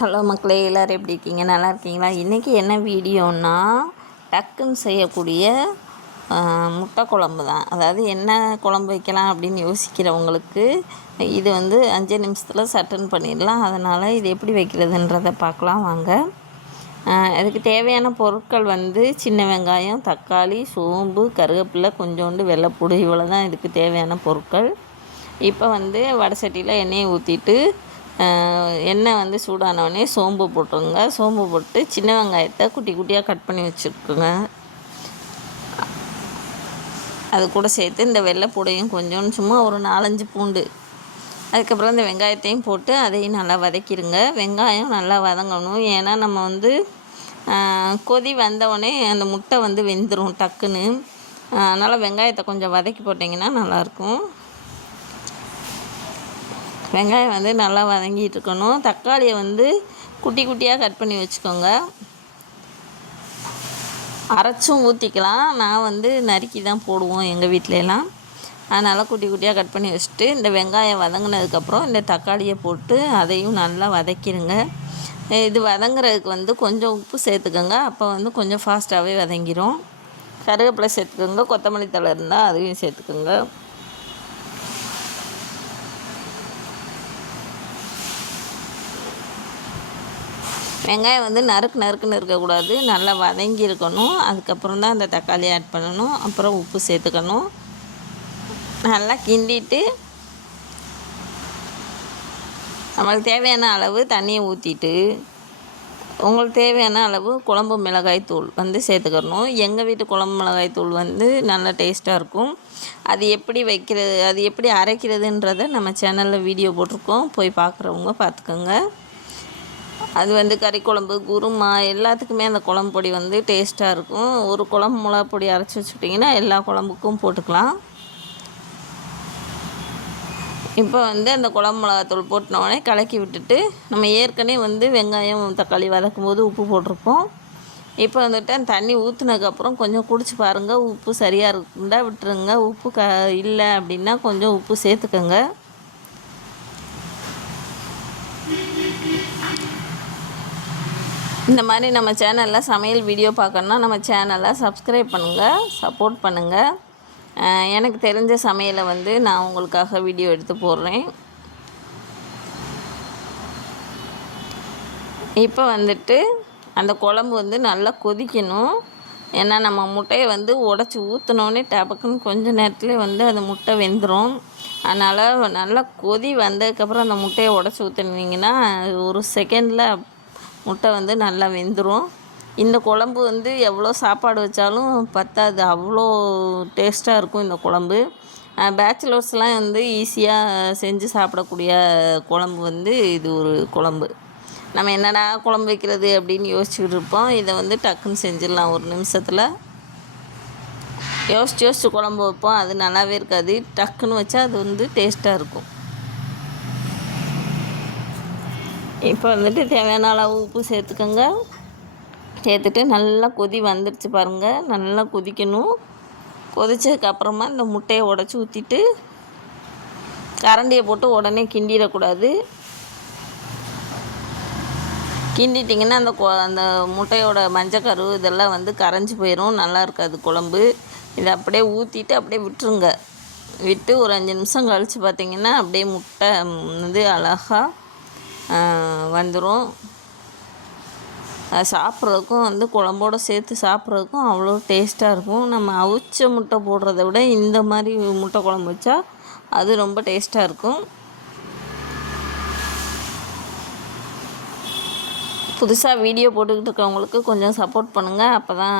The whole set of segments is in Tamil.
ஹலோ மக்களே, எல்லோரும் எப்படி இருக்கீங்க? நல்லா இருக்கீங்களா? இன்றைக்கி என்ன வீடியோன்னா, டக்குன்னு செய்யக்கூடிய முட்டை குழம்பு தான். அதாவது என்ன குழம்பு வைக்கலாம் அப்படின்னு யோசிக்கிறவங்களுக்கு இது 5 நிமிஷத்தில் சட்டுன்னு பண்ணிடலாம். அதனால் இது எப்படி வைக்கிறதுன்றதை பார்க்கலாம் வாங்க. அதுக்கு தேவையான பொருட்கள் சின்ன வெங்காயம், தக்காளி, சோம்பு, கருவேப்பிலை, கொஞ்சோண்டு வெள்ளைப்பூடு, இவ்வளோ தான் இதுக்கு தேவையான பொருட்கள். இப்போ வடை சட்டியில் எண்ணெயை ஊற்றிட்டு எண்ணெய் சூடானவுடனே சோம்பு போட்டுருங்க. சோம்பு போட்டு சின்ன வெங்காயத்தை குட்டி குட்டியாக கட் பண்ணி வச்சுருக்குங்க. அது கூட சேர்த்து இந்த வெள்ளைப்பூடையும் கொஞ்சோன்னு சும்மா ஒரு 4-5 பூண்டு, அதுக்கப்புறம் இந்த வெங்காயத்தையும் போட்டு அதையும் நல்லா வதக்கிடுங்க. வெங்காயம் நல்லா வதங்கணும். ஏன்னா நம்ம கொதி வந்தவுடனே அந்த முட்டை வெந்துடும் டக்குன்னு. அதனால் வெங்காயத்தை கொஞ்சம் வதக்கி போட்டிங்கன்னா நல்லாயிருக்கும். வெங்காயம் நல்லா வதங்கிட்டு இருக்கணும். தக்காளியை குட்டி குட்டியாக கட் பண்ணி வச்சுக்கோங்க. அரைச்சும் ஊற்றிக்கலாம். நான் நறுக்கி தான் போடுவோம் எங்கள் வீட்டிலலாம். அதனால் குட்டி குட்டியாக கட் பண்ணி வச்சுட்டு இந்த வெங்காயம் வதங்கினதுக்கப்புறம் இந்த தக்காளியை போட்டு அதையும் நல்லா வதக்கிடுங்க. இது வதங்குறதுக்கு கொஞ்சம் உப்பு சேர்த்துக்கோங்க. அப்போ கொஞ்சம் ஃபாஸ்ட்டாகவே வதங்கிடும். கருவேப்பிலை சேர்த்துக்கோங்க. கொத்தமல்லி தழை இருந்தால் அதையும் சேர்த்துக்கோங்க. வெங்காயம் நறுக்குன்னு இருக்கக்கூடாது, நல்லா வதங்கி இருக்கணும். அதுக்கப்புறம் தான் அந்த தக்காளியை ஆட் பண்ணணும். அப்புறம் உப்பு சேர்த்துக்கணும். நல்லா கிண்டிட்டு நம்மளுக்கு தேவையான அளவு தண்ணியை ஊற்றிட்டு உங்களுக்கு தேவையான அளவு குழம்பு மிளகாய் தூள் சேர்த்துக்கணும். எங்கள் வீட்டு குழம்பு மிளகாய் தூள் நல்லா டேஸ்ட்டாக இருக்கும். அது எப்படி வைக்கிறது, அது எப்படி அரைக்கிறதுன்றதை நம்ம சேனலில் வீடியோ போட்டிருக்கோம். போய் பார்க்குறவங்க பார்த்துக்கோங்க. அது கறி குழம்பு, குருமா எல்லாத்துக்குமே அந்த குழம்பு பொடி டேஸ்ட்டாக இருக்கும். ஒரு குழம்பு மிளகா பொடி அரைச்சி வச்சுக்கிட்டிங்கன்னா எல்லா குழம்புக்கும் போட்டுக்கலாம். இப்போ அந்த குழம்பு மிளகாத்தூள் போட்டினோடனே கலக்கி விட்டுட்டு நம்ம ஏற்கனவே வெங்காயம், தக்காளி வதக்கும் போது உப்பு போட்டிருப்போம். இப்போ அந்த தண்ணி ஊற்றுனதுக்கப்புறம் கொஞ்சம் குடிச்சு பாருங்கள். உப்பு சரியாக இருந்தால் விட்டுருங்க. உப்பு இல்லை அப்படின்னா கொஞ்சம் உப்பு சேர்த்துக்கோங்க. இந்த மாதிரி நம்ம சேனலில் சமையல் வீடியோ பார்க்கணுன்னா நம்ம சேனலை சப்ஸ்கிரைப் பண்ணுங்கள், சப்போர்ட் பண்ணுங்கள். எனக்கு தெரிஞ்ச சமையலை நான் உங்களுக்காக வீடியோ எடுத்து போடுறேன். இப்போ அந்த குழம்பு நல்லா கொதிக்கணும். ஏன்னா நம்ம முட்டையை உடச்சி ஊற்றினோடனே டபக்குன்னு கொஞ்சம் நேரத்துலேயே அந்த முட்டை வெந்துடும். அதனால் நல்லா கொதி வந்ததுக்கப்புறம் அந்த முட்டையை உடச்சி ஊற்றினீங்கன்னா ஒரு செகண்டில் முட்டை நல்லா வெந்துடும். இந்த குழம்பு எவ்வளோ சாப்பாடு வச்சாலும் பத்தாது, அவ்வளோ டேஸ்ட்டாக இருக்கும் இந்த குழம்பு. பேச்சுலர்ஸ்லாம் ஈஸியாக செஞ்சு சாப்பிடக்கூடிய குழம்பு இது ஒரு குழம்பு. நம்ம என்னடா குழம்பு வைக்கிறது அப்படின்னு யோசிச்சுக்கிட்டு இருப்போம். இதை டக்குன்னு செஞ்சிடலாம் ஒரு நிமிஷத்தில். யோசிச்சு குழம்பு வைப்போம், அது நல்லாவே இருக்காது. டக்குன்னு வச்சா அது டேஸ்ட்டாக இருக்கும். இப்போ தேவையான அளவு உப்பு சேர்த்துக்கோங்க. சேர்த்துட்டு நல்லா கொதி வந்துடுச்சு பாருங்கள். நல்லா கொதிக்கணும். கொதிச்சதுக்கப்புறமா இந்த முட்டையை உடச்சி ஊற்றிட்டு கரண்டியை போட்டு உடனே கிண்டிடக்கூடாது. கிண்டிட்டிங்கன்னா அந்த முட்டையோட மஞ்சக்கரு இதெல்லாம் கரைஞ்சி போயிடும், நல்லா இருக்காது குழம்பு. இதை அப்படியே ஊற்றிட்டு அப்படியே விட்டுருங்க. விட்டு ஒரு 5 நிமிஷம் கழித்து பார்த்திங்கன்னா அப்படியே முட்டை அழகாக வந்துடும். சாப்பிட்றதுக்கும் குழம்போடு சேர்த்து சாப்பிட்றதுக்கும் அவ்வளோ டேஸ்ட்டாக இருக்கும். நம்ம அவிச்ச முட்டை போடுறத விட இந்த மாதிரி முட்டை குழம்பு வச்சா அது ரொம்ப டேஸ்ட்டாக இருக்கும். புதுசாக வீடியோ போட்டுக்கிட்டு இருக்கவங்களுக்கு கொஞ்சம் சப்போர்ட் பண்ணுங்கள். அப்போ தான்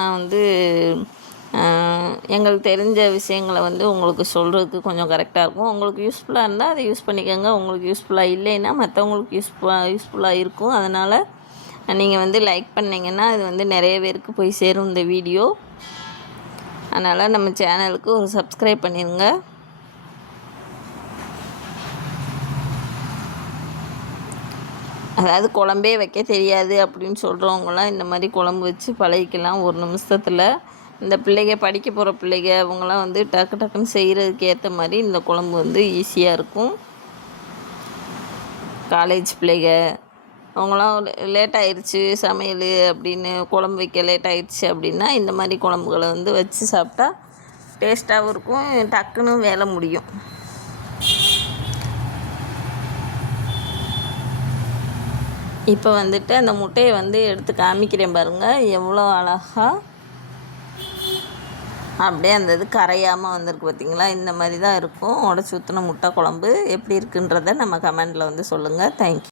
எங்களுக்கு தெரிஞ்ச விஷயங்களை உங்களுக்கு சொல்கிறதுக்கு கொஞ்சம் கரெக்டாக இருக்கும். உங்களுக்கு யூஸ்ஃபுல்லாக இருந்தால் அதை யூஸ் பண்ணிக்கோங்க. உங்களுக்கு யூஸ்ஃபுல்லாக இல்லைன்னா மற்றவங்களுக்கு யூஸ்ஃபுல்லாக இருக்கும். அதனால் நீங்கள் லைக் பண்ணிங்கன்னா அது நிறைய பேருக்கு போய் சேரும் இந்த வீடியோ. அதனால் நம்ம சேனலுக்கு ஒரு சப்ஸ்கிரைப் பண்ணிடுங்க. அதாவது குழம்பே வைக்க தெரியாது அப்படின்னு சொல்கிறவங்களாம் இந்த மாதிரி குழம்பு வச்சு பழகிக்கலாம் ஒரு நிமிஷத்தில். இந்த பிள்ளைங்க படிக்க போகிற பிள்ளைங்க அவங்களாம் டக்கு டக்குன்னு செய்கிறதுக்கு ஏற்ற மாதிரி இந்த குழம்பு ஈஸியாக இருக்கும். காலேஜ் பிள்ளைங்க அவங்களாம் லேட் ஆயிடுச்சு சமையல் அப்படின்னு குழம்பு வைக்க லேட் ஆயிடுச்சு அப்படின்னா இந்த மாதிரி குழம்புகளை வந்து வச்சு சாப்பிட்டா டேஸ்ட்டாகவும் இருக்கும், டக்குன்னு வேலை முடியும். இப்போ வந்துட்டு அந்த முட்டையை வந்து எடுத்து காமிக்கிறேன் பாருங்கள், எவ்வளோ அழகாக அப்படியே அந்த இது கரையாமல் வந்திருக்கு பார்த்திங்களா. இந்த மாதிரி தான் இருக்கும் உடச்சி ஊற்றின முட்டை குழம்பு. எப்படி இருக்குன்றதை நம்ம கமெண்டில் வந்து சொல்லுங்கள். தேங்க்யூ.